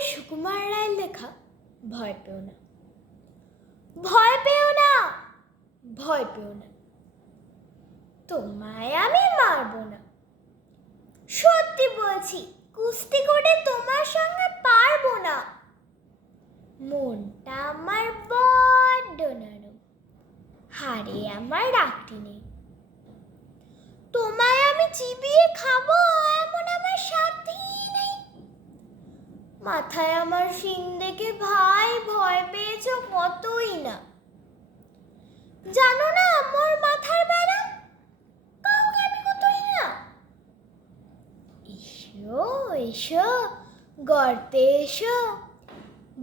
কবি সুকুমার রায়ের লেখা ভয় পেও না, ভয় পেও না, ভয় পেও না, তোমায় আমি মারবো না। সত্যি বলছি, কুস্তি করে তোমার সঙ্গে পারবো না। মনটা আমার বড্ড নরম, হাড়ে আমার রাখটি নেই। তোমায় আমি চিবিয়ে খাবো এমন আমার সাথী নেই। মাথায় আমার শিং দেখে ভাই ভয় পেয়েছো কতই না। জানো না আমার মাথার ব্যারাম, কাউকে আমি কতই না। এসো এসো গর্তে এসো,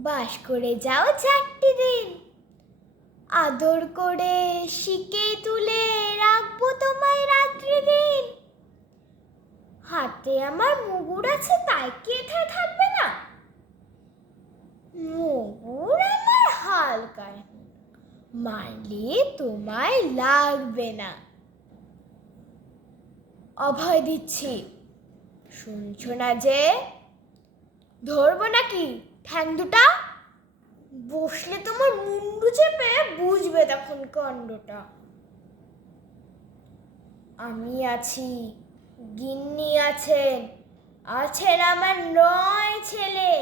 বাস করে যাও 4টি দিন। আদর করে শিকে তুলে রাখবো তোমায় রাত্রি দিন। হাতে আমার মুগুর আছে, তাই কি এথায় থাকবে না? মুগুর আমার হালকা, মারলে তোমায় লাগবে না। অভয় দিচ্ছি, শুনছো না যে? ধরবো নাকি ঠ্যাং দুটা? বসলে তোমার মুন্ডু চেপে বুঝবে তখন কাণ্ডটা। আমি আছি, গিন্নি আছেন, আছেন আমার 9 ছেলে।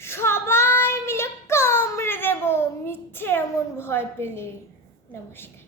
সবাই মিলে কামড়ে দেব মিথ্যে এমন ভয় পেলে। নমস্কার।